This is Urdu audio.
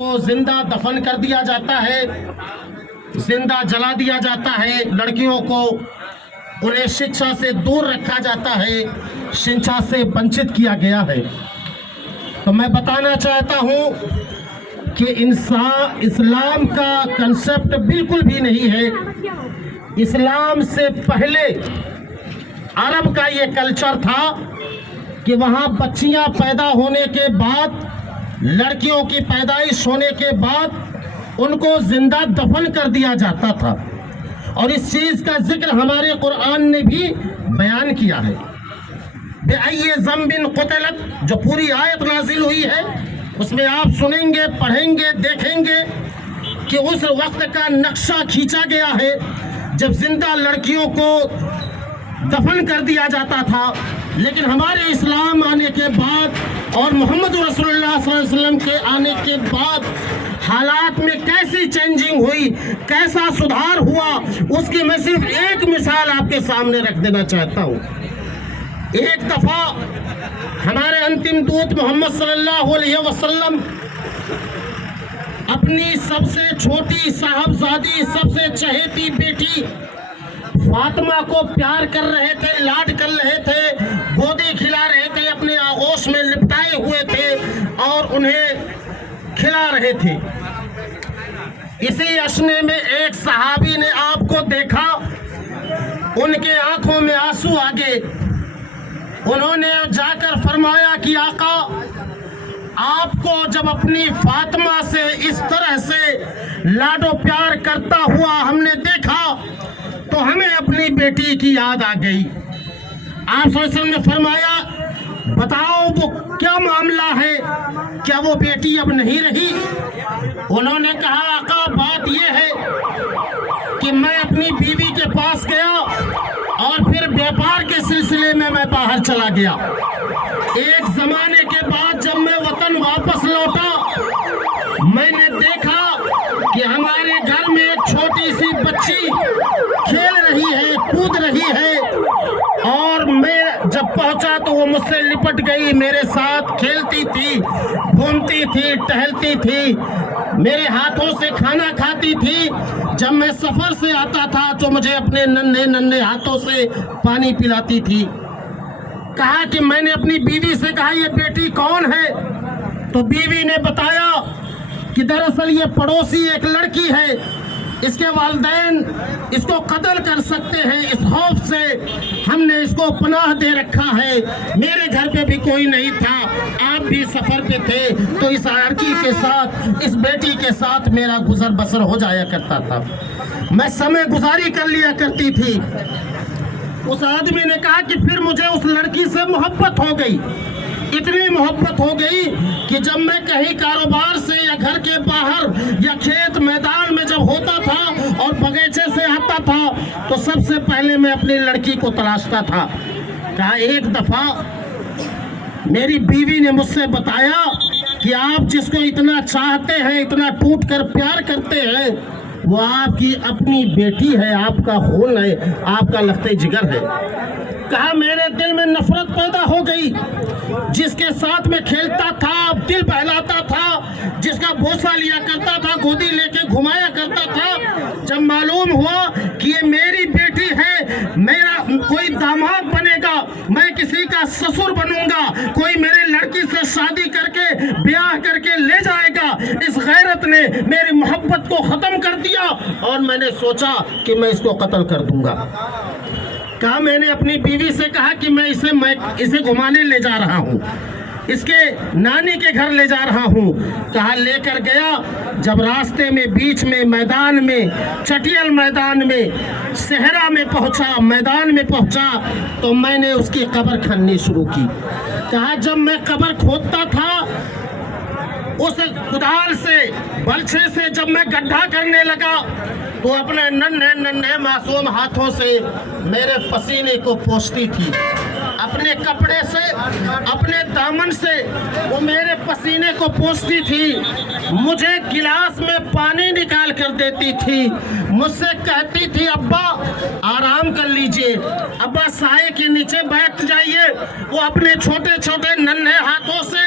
کو زندہ دفن کر دیا جاتا ہے، زندہ جلا دیا جاتا ہے، لڑکیوں کو انہیں شکشا سے دور رکھا جاتا ہے، شکشا سے ونچت کیا گیا ہے۔ تو میں بتانا چاہتا ہوں کہ اسلام کا کنسپٹ بالکل بھی نہیں ہے۔ اسلام سے پہلے عرب کا یہ کلچر تھا کہ وہاں بچیاں پیدا ہونے کے بعد، لڑکیوں کی پیدائش ہونے کے بعد ان کو زندہ دفن کر دیا جاتا تھا، اور اس چیز کا ذکر ہمارے قرآن نے بھی بیان کیا ہے۔ بِأَيِّ ذَنبٍ قُتِلَتْ، جو پوری آیت نازل ہوئی ہے، اس میں آپ سنیں گے، پڑھیں گے، دیکھیں گے کہ اس وقت کا نقشہ کھینچا گیا ہے جب زندہ لڑکیوں کو دفن کر دیا جاتا تھا۔ لیکن ہمارے اسلام آنے کے بعد اور محمد رسول اللہ صلی اللہ علیہ وسلم کے آنے کے بعد حالات میں کیسی چینجنگ ہوئی، کیسا سدھار ہوا، اس کی میں صرف ایک مثال آپ کے سامنے رکھ دینا چاہتا ہوں۔ ایک دفعہ ہمارے انتم دوت محمد صلی اللہ علیہ وسلم اپنی سب سے چھوٹی صاحبزادی، سب سے چہیتی بیٹی فاطمہ کو پیار کر رہے تھے، لاڈ کر رہے تھے، گودی کھلا رہے تھے، اپنے آغوش میں لپٹائے ہوئے تھے اور انہیں کھلا رہے تھے۔ اسی اشنے میں ایک صحابی نے آپ کو دیکھا، ان کے آنکھوں میں آنسو آ گئے۔ انہوں نے جا کر فرمایا کہ آقا، آپ کو جب اپنی فاطمہ سے اس طرح سے لاڈ و پیار کرتا ہوا ہم نے دیکھا تو ہمیں اپنی بیٹی کی یاد آ گئی۔ آپ صلی اللہ علیہ وسلم نے فرمایا، بتاؤ وہ کیا معاملہ ہے، کیا وہ بیٹی اب نہیں رہی؟ انہوں نے کہا، آقا بات یہ ہے کہ میں اپنی بیوی کے پاس گیا اور پھر بیپار کے سلسلے میں باہر چلا گیا۔ ایک زمانے کے بعد جب میں وطن واپس لوٹا، میں نے دیکھا کہ ہمارے گھر میں ایک چھوٹی سی بچی کھیل رہی ہے، کود رہی ہے، اور میں جب پہنچا تو وہ مجھ سے لپٹ گئی، میرے ساتھ کھیلتی تھی، گھومتی تھی، ٹہلتی تھی، میرے ہاتھوں سے کھانا کھاتی تھی۔ جب میں سفر سے آتا تھا تو مجھے اپنے ننھے ننھے ہاتھوں سے پانی پلاتی تھی۔ کہا کہ میں نے اپنی بیوی سے کہا، یہ بیٹی کون ہے؟ تو بیوی نے بتایا کہ دراصل یہ پڑوسی ایک لڑکی ہے، اس کے والدین اس کو قتل کر سکتے ہیں، اس خوف سے ہم نے اس کو پناہ دے رکھا ہے۔ میرے گھر پہ بھی کوئی نہیں تھا، آپ بھی سفر پہ تھے، تو اس لڑکی کے ساتھ، اس بیٹی کے ساتھ میرا گزر بسر ہو جایا کرتا تھا، میں سمے گزاری کر لیا کرتی تھی۔ اس آدمی نے کہا کہ پھر مجھے اس لڑکی سے محبت ہو گئی، اتنی محبت ہو گئی کہ جب میں کہیں کاروبار سے یا گھر کے باہر یا کھیت میدان میں جب ہوتا تھا اور باغیچے سے آتا تھا تو سب سے پہلے میں اپنی لڑکی کو تلاشتا تھا۔ کہا ایک دفعہ میری بیوی نے مجھ سے بتایا کہ آپ جس کو اتنا چاہتے ہیں، اتنا ٹوٹ کر پیار کرتے ہیں، وہ آپ کی اپنی بیٹی ہے، آپ کا خون ہے، آپ کا لخت جگر ہے۔ کہا میرے دل میں نفرت پیدا ہو گئی، جس کے ساتھ میں کھیلتا تھا، دل بہلاتا تھا، جس کا بوسہ لیا کرتا تھا، گودی لے کے گھمایا کرتا تھا، جب معلوم ہوا کہ یہ میری بیٹی ہے، میرا کوئی داماد بنے گا، میں کسی کا سسر بنوں گا، کوئی میرے لڑکی سے شادی کر کے بیاہ کر کے لے جائے گا، اس غیرت نے میری محبت کو ختم کر دیا اور میں نے سوچا کہ میں اس کو قتل کر دوں گا۔ کہا میں نے اپنی بیوی سے کہا کہ میں اسے گھمانے لے جا رہا ہوں، اس کے نانی کے گھر لے جا رہا ہوں۔ کہا لے کر گیا، جب راستے میں بیچ میں میدان میں، چٹیل میدان میں، صحرا میں پہنچا، میدان میں پہنچا تو میں نے اس کی قبر کھننی شروع کی۔ کہا جب میں قبر کھودتا تھا، اس کدال سے، بلچے سے جب میں گڈھا کرنے لگا تو اپنے ننھے ننھے معصوم ہاتھوں سے میرے پسینے کو پوچھتی تھی، اپنے کپڑے سے، اپنے دامن سے وہ میرے پسینے کو پوچھتی تھی، مجھے گلاس میں پانی نکال کر دیتی تھی، مجھ سے کہتی تھی ابا آرام کر لیجئے، ابا سائے کے نیچے بیٹھ جائیے۔ وہ اپنے چھوٹے چھوٹے ننھے ہاتھوں سے